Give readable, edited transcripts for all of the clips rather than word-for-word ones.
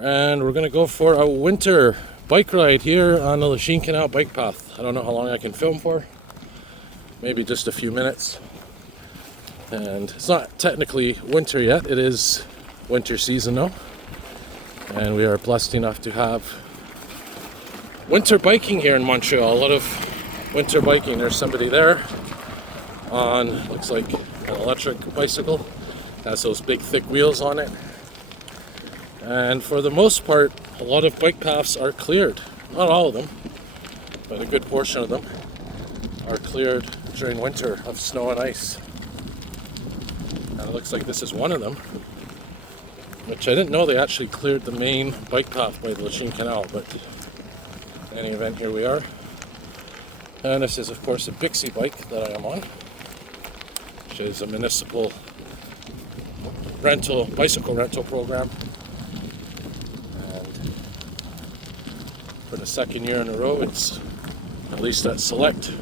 and we're gonna go for a winter bike ride here on the Lachine Canal bike path. I don't know how long I can film for, maybe just a few minutes. And it's not technically winter yet, it is winter season though, and we are blessed enough to have winter biking here in Montreal. A lot of winter biking. There's somebody there on, looks like an electric bicycle, has those big thick wheels on it. And for the most part, a lot of bike paths are cleared. Not all of them, but a good portion of them are cleared during winter of snow and ice. And it looks like this is one of them, which I didn't know they actually cleared the main bike path by the Lachine Canal, but in any event, here we are. And this is of course a Bixie bike that I am on, which is a municipal bicycle rental program. And for the second year in a row, it's at least at select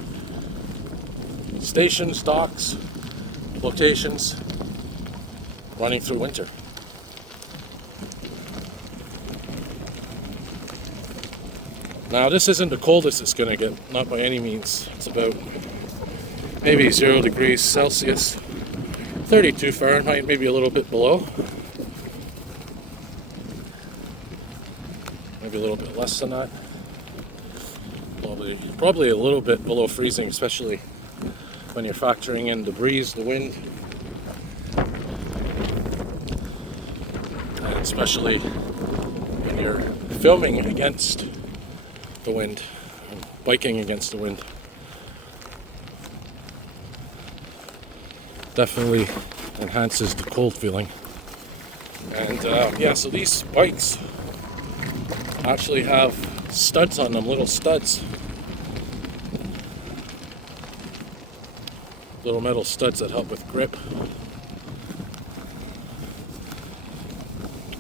stations, docks, locations, running through winter. Now this isn't the coldest it's going to get, not by any means. It's about maybe 0 degrees Celsius, 32 Fahrenheit, maybe a little bit below. Maybe a little bit less than that. Probably a little bit below freezing, especially when you're factoring in the breeze, the wind, and especially when you're filming against the wind, biking against the wind. Definitely enhances the cold feeling. And yeah, so these bikes actually have studs on them, little studs. Little metal studs that help with grip.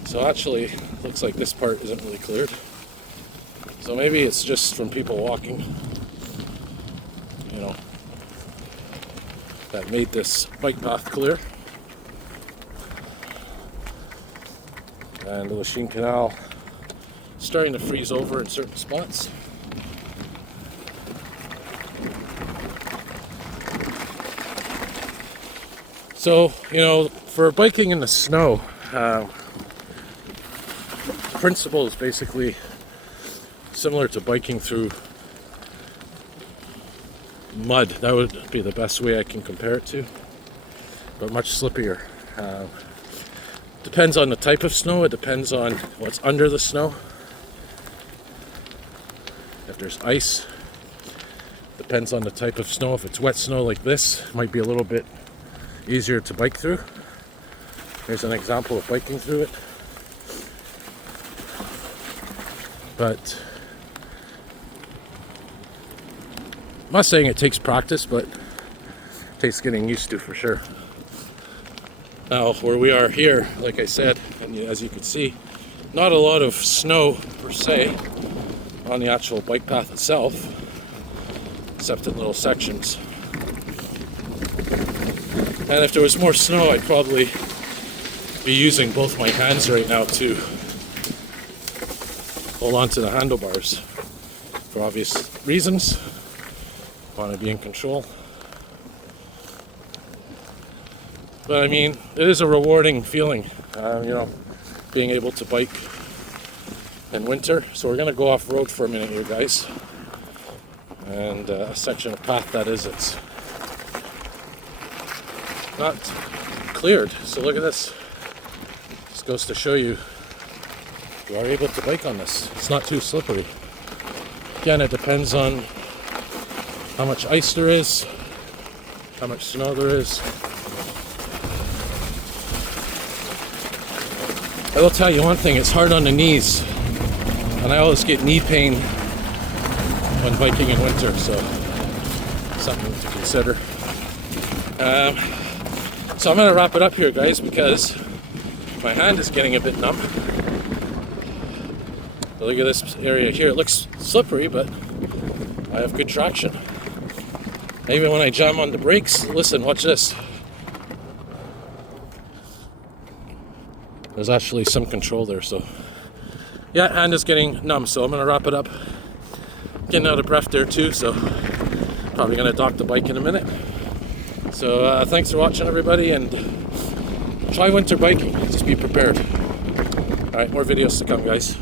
So actually, looks like this part isn't really cleared. So maybe it's just from people walking, that made this bike path clear. And the Lachine Canal starting to freeze over in certain spots. So, for biking in the snow, the principle is basically similar to biking through mud. That would be the best way I can compare it to, but much slippier. Depends on the type of snow, it depends on what's under the snow. If there's ice, depends on the type of snow. If it's wet snow like this, it might be a little bit easier to bike through. Here's an example of biking through it. But I'm not saying it takes practice, but it takes getting used to for sure. Now, where we are here, like I said, and as you can see, not a lot of snow per se on the actual bike path itself, except in little sections. And if there was more snow, I'd probably be using both my hands right now to hold on to the handlebars for obvious reasons. Want to be in control. But I mean, it is a rewarding feeling, being able to bike in winter. So we're going to go off road for a minute here, guys. And a section of path that is, it's not cleared. So look at this. This goes to show you are able to bike on this. It's not too slippery. Again, it depends on how much ice there is, how much snow there is. I will tell you one thing, it's hard on the knees, and I always get knee pain when biking in winter, so something to consider. So I'm going to wrap it up here, guys, because my hand is getting a bit numb. But look at this area here. It looks slippery, but I have good traction. Even when I jam on the brakes, listen, watch this. There's actually some control there, so yeah, hand is getting numb, so I'm gonna wrap it up. Getting out of breath there too, so probably gonna dock the bike in a minute. So thanks for watching, everybody, and try winter biking. Just be prepared. All right, more videos to come, guys.